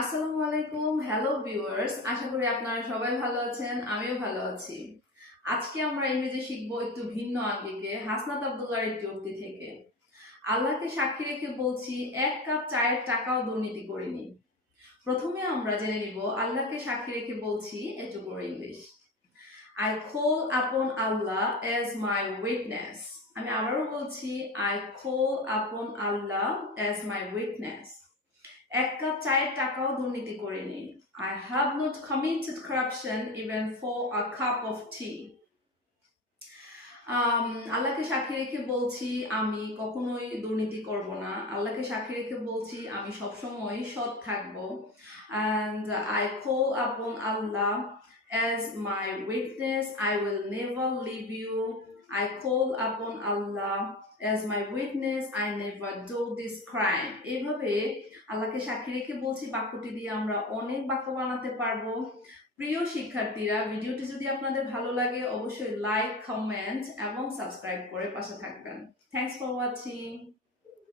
আসসালামু আলাইকুম, hello viewers. আশা করি আপনারা সবাই ভালো আছেন, আমিও ভালো আছি। আজকে আমরা ইংরেজি শিখবো একটু ভিন্ন আঙ্গিকে হাসনাত আব্দুল্লাহর একটি উক্তি থেকে। আল্লাহকে সাক্ষী রেখে বলছি, এক কাপ চায়ের টাকাও দুর্নীতি করিনি। প্রথমে আমরা জেনে নিব আল্লাহকে সাক্ষী রেখে বলছি এটুকু করে English. I call upon Allah as my witness. আমি আবারও বলছি, I call upon Allah as my witness. এক কাপ চায়ের টাকাও দুর্নীতি করিনি। I have not committed corruption even for a cup of tea. আল্লাহকে সাক্ষী রেখে বলছি আমি কখনোই দুর্নীতি করব না। আল্লাহকে সাক্ষী রেখে বলছি আমি সবসময় সৎ থাকব। And I call upon Allah as my witness. I will never leave you. I call upon Allah as my witness. I never do this crime. এইভাবে আল্লাহকে সাক্ষী রেখে বলছি বাক্যটি দিয়ে আমরা অনেক বাক্য বানাতে পারবো। প্রিয় শিক্ষার্থীরা, ভিডিওটি যদি আপনাদের ভালো লাগে অবশ্যই লাইক, কমেন্ট এবং সাবস্ক্রাইব করে পাশে থাকবেন। Thanks for watching.